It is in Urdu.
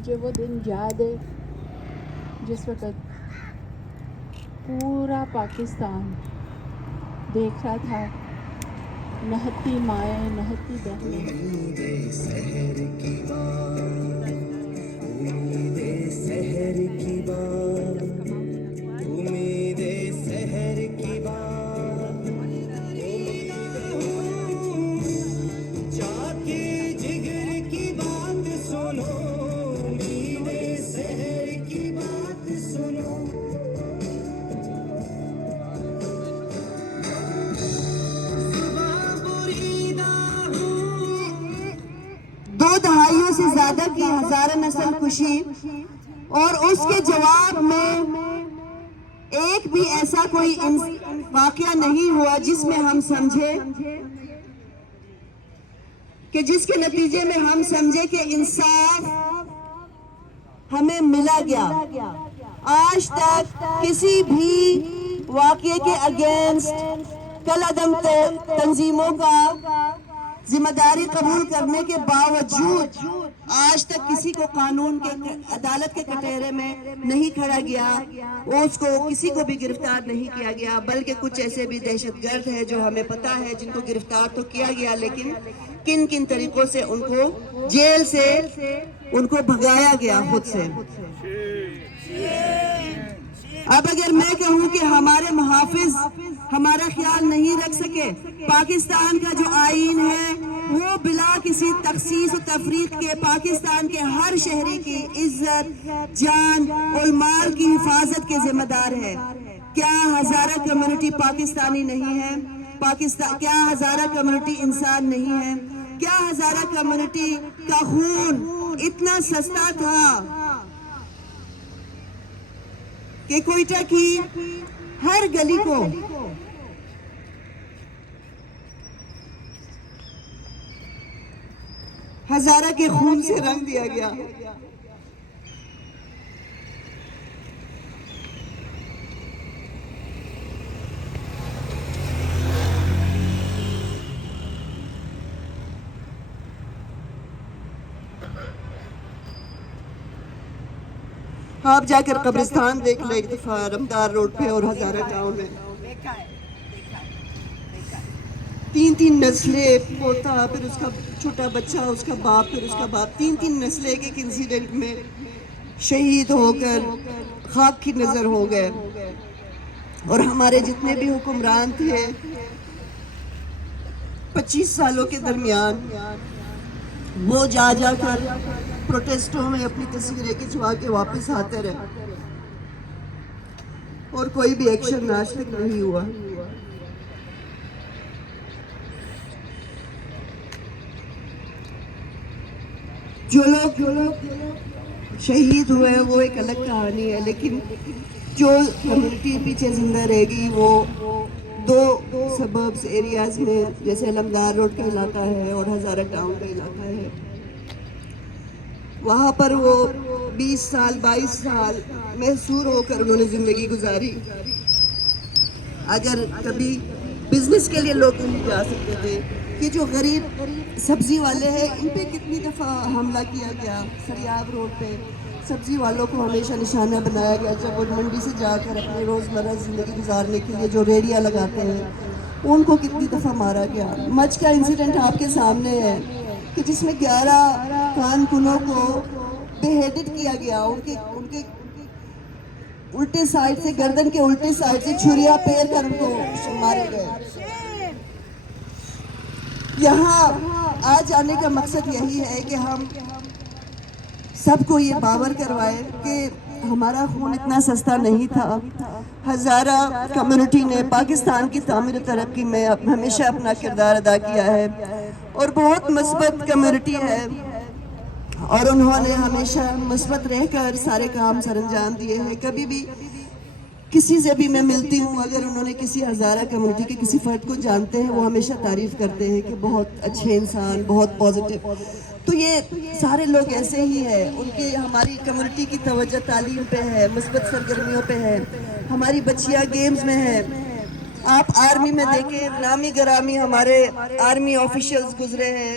مجھے وہ دن یاد ہے جس وقت پورا پاکستان دیکھ رہا تھا نہتی مائیں نہتی بہنیں. امید سحر کی بات، امید سحر کی بات، امید سحر کی بات، جاتے جگر کی بات سنو، امید سحر کی بات سنو. دو دہائیوں سے زیادہ کی ہزارہ نسل کشی اور اس کے جواب میں ایک بھی ایسا کوئی واقعہ نہیں ہوا جس میں ہم سمجھے کہ جس کے نتیجے میں ہم سمجھے کہ انصاف ہمیں ملا گیا. آج تک کسی بھی واقعے کے اگینسٹ کل عدم تنظیموں کا ذمہ داری قبول کرنے کے باوجود آج تک کسی کو قانون کے عدالت کے کٹہرے میں نہیں کھڑا گیا، اس کو کسی کو بھی گرفتار نہیں کیا گیا، بلکہ کچھ ایسے بھی دہشت گرد ہیں جو ہمیں پتہ ہے جن کو گرفتار تو کیا گیا، لیکن کن کن طریقوں سے ان کو جیل سے ان کو بھگایا گیا خود سے. اب اگر میں کہوں کہ ہمارے محافظ ہمارا خیال نہیں رکھ سکے، پاکستان کا جو آئین ہے وہ بلا کسی تخصیص و تفریق کے پاکستان کے ہر شہری کی عزت، جان اور مال کی حفاظت کے ذمہ دار ہے. کیا ہزارہ کمیونٹی پاکستانی نہیں ہے؟ کیا ہزارہ کمیونٹی انسان نہیں ہے؟ کیا ہزارہ کمیونٹی کا خون اتنا سستا تھا کہ کوئٹہ کی ہر گلی کو ہزارہ کے خون سے رنگ دیا گیا؟ آپ جا کر قبرستان دیکھ لیں ایک دفعہ رمدار روڈ پہ اور ہزارہ ٹاؤن میں. تین نسلیں، پوتا، پھر اس کا چھوٹا بچہ، اس کا باپ، پھر اس کا باپ، تین نسلیں ایک انسیڈنٹ میں شہید ہو کر خاک کی نظر ہو گئے. اور ہمارے جتنے بھی حکمران تھے 25 سالوں کے درمیان وہ جا کر پروٹیسٹوں میں اپنی تصویریں کھنچوا کے واپس آتے رہے اور کوئی بھی ایکشن آج تک نہیں ہوا. جو لوگ شہید ہوئے وہ ایک الگ کہانی ہے، لیکن جو کمیونٹی پیچھے زندہ رہے گی وہ دو سبربز ایریاز میں جیسے علمدار روڈ کا علاقہ ہے اور ہزارہ ٹاؤن کا علاقہ ہے، وہاں پر وہ 20 سال 22 سال محصور ہو کر انہوں نے زندگی گزاری. اگر کبھی بزنس کے لیے لوگ نہیں جا سکتے تھے، کہ جو غریب سبزی والے ہیں ان پہ کتنی دفعہ حملہ کیا گیا. سریاب روڈ پہ سبزی والوں کو ہمیشہ نشانہ بنایا گیا جب وہ منڈی سے جا کر اپنے روزمرہ زندگی گزارنے کے لیے جو ریڑیاں لگاتے ہیں ان کو کتنی دفعہ مارا گیا. مچھ کا انسیڈنٹ آپ کے سامنے ہے کہ جس میں 11 کانکنوں کو بیہیڈڈ کیا گیا، ان کے الٹے سائڈ سے، گردن کے الٹے سائڈ سے چھریاں پھیر کر ان کو مارے گئے. یہاں آ جانے کا مقصد یہی ہے کہ ہم سب کو یہ باور کروائے کہ ہمارا خون اتنا سستا نہیں تھا. ہزارہ کمیونٹی نے پاکستان کی تعمیر و ترقی میں ہمیشہ اپنا کردار ادا کیا ہے اور بہت مثبت کمیونٹی ہے اور انہوں نے ہمیشہ مثبت رہ کر سارے کام سر انجام دیے ہیں. کبھی بھی کسی سے بھی میں ملتی ہوں، اگر انہوں نے کسی ہزارہ کمیونٹی کے کسی فرد کو جانتے ہیں وہ ہمیشہ تعریف کرتے ہیں کہ بہت اچھے انسان، بہت پازیٹیو. تو یہ سارے لوگ ایسے ہی ہیں. ان کی ہماری کمیونٹی کی توجہ تعلیم پہ ہے، مثبت سرگرمیوں پہ ہے. ہماری بچیاں گیمز میں ہیں. آپ آرمی میں دیکھیں، نامی گرامی ہمارے آرمی آفیشلز گزرے ہیں.